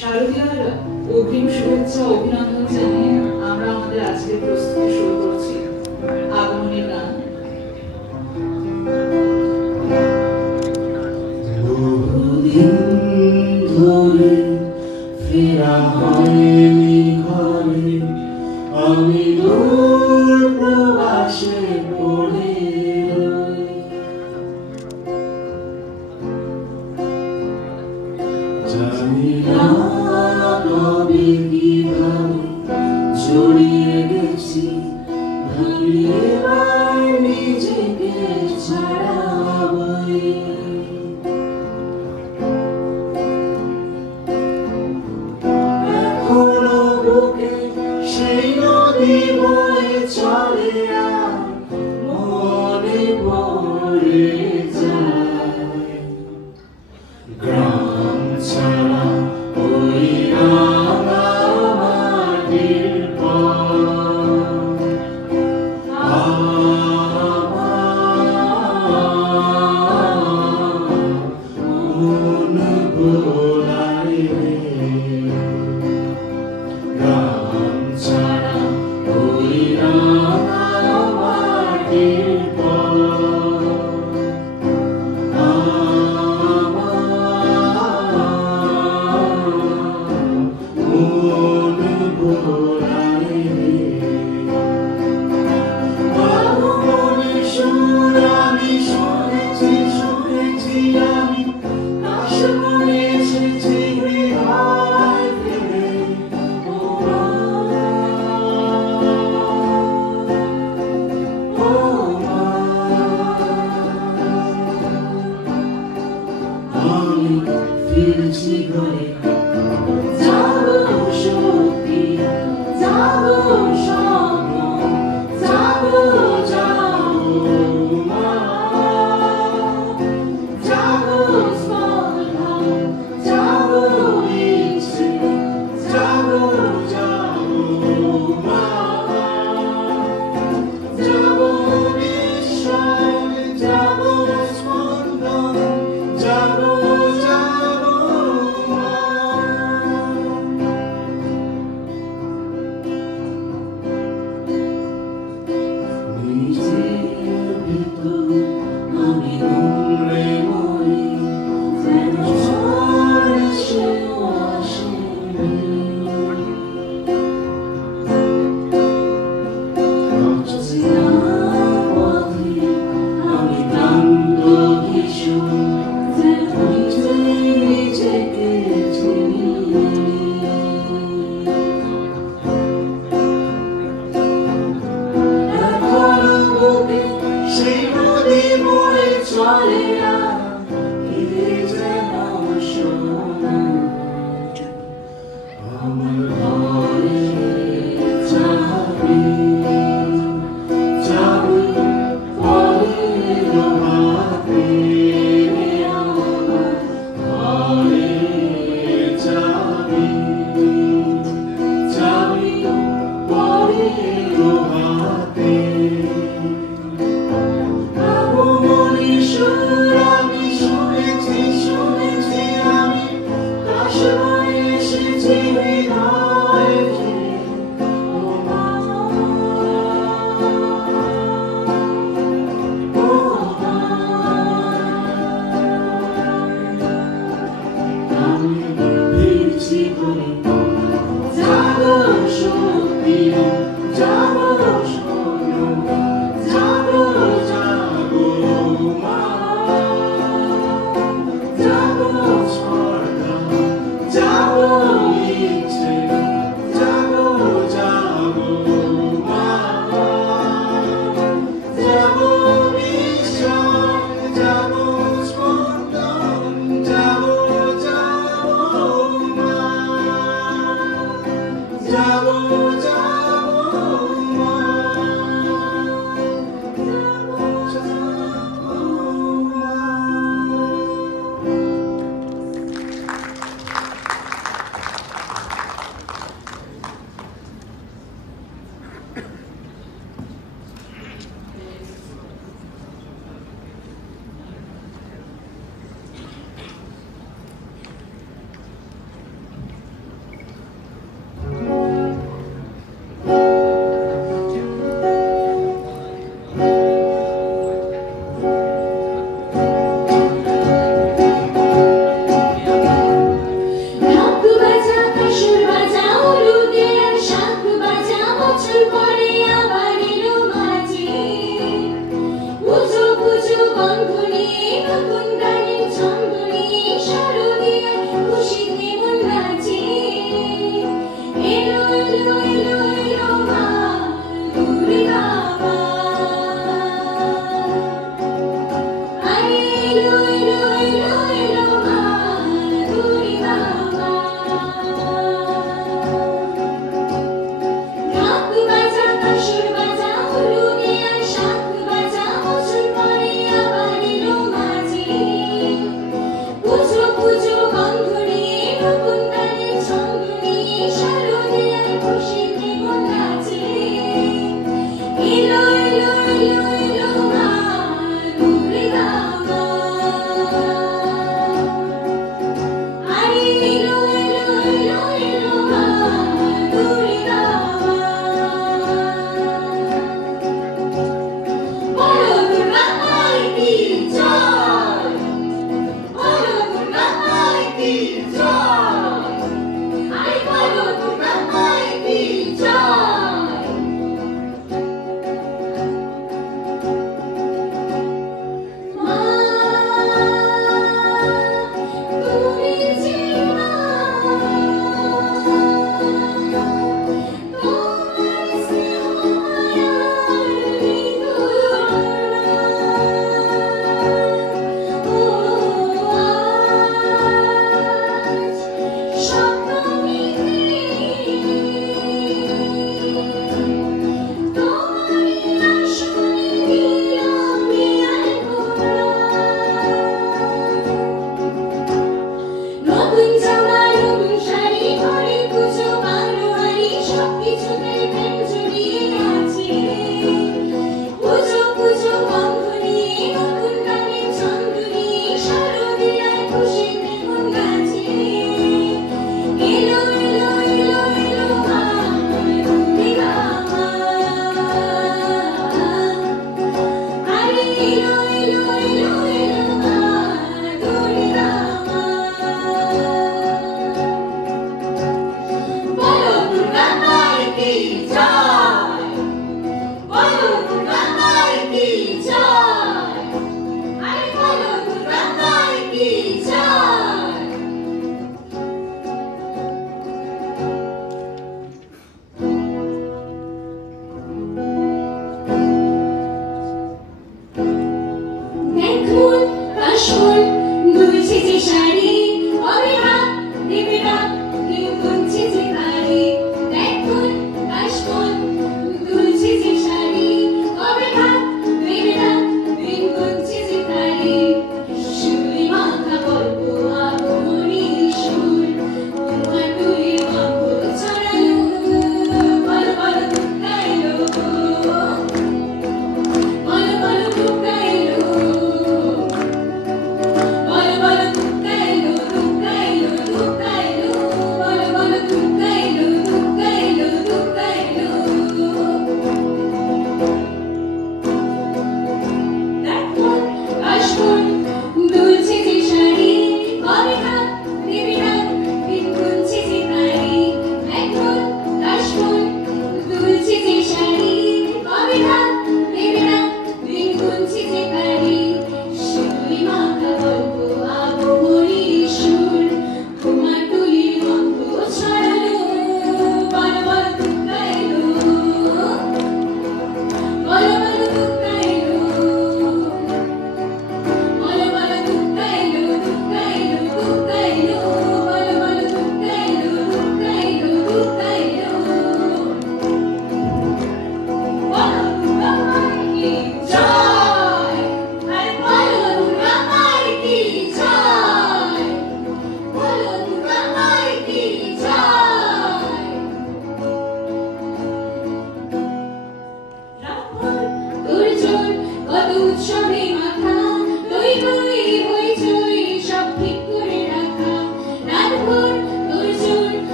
শারদীয়ার অগ্রিম শুভেচ্ছা অভিনন্দন জানিয়ে আমরা আমাদের আজকের প্রস্তুতি শুরু করছি আগমনী গান। বহুদিন ধরে ফেরা হয়নি ঘরে, আমি দূর প্রবাসে পড়ে রই। জানি না কবে কিভাবে জড়িয়ে গেছি, ভাবি এবার নিজেকে ছাড়াবই। এখনো বুকে সেই নদী বয়ে চলে আর মনে পড়ে যায়। গ্রাম ছাড়া ওই রাঙা মাটির পথ মন ভোলায় রে। গ্রাম ছাড়া ওই রাঙা মাটির পথ মন ভোলায় রে। আগমনের সুর আমি শুনেছি শুনেছি আমি, কাশ বনে এসেছি হৃদয় ফেলে। ও মা, ও মা, আমি ফিরছি ঘরে। জাগো শক্তি, জাগো স্বপ্ন, জাগো জাগো মা, জাগো স্পর্ধা, জাগো ইচ্ছে, জাগো জাগো মা, জাগো বিস্ময়, জাগো স্পন্দন, জাগো জাগো মা। নিজের ভিতর আমি গুমড়ে মরি, যেন ঝড় এসেও আসেনি। অচেনা পথে আমি ক্লান্ত ভীষণ, যেন নিজেই নিজেকে চিনি। এখনো বুকে সেই নদী বয়ে চলে আর কে যেন শোনায়। আমার ঘরে চাবি, চাবি পরের হাতে। আমার ঘরে চাবি, চাবি পরের হাতে। আগমনী সুর আমি শুনেছি শুনেছি আমি, কাশ বনে এসেছি হৃদয় ফেলে। ও মা, ও মা, আমি ফিরছি ঘরে।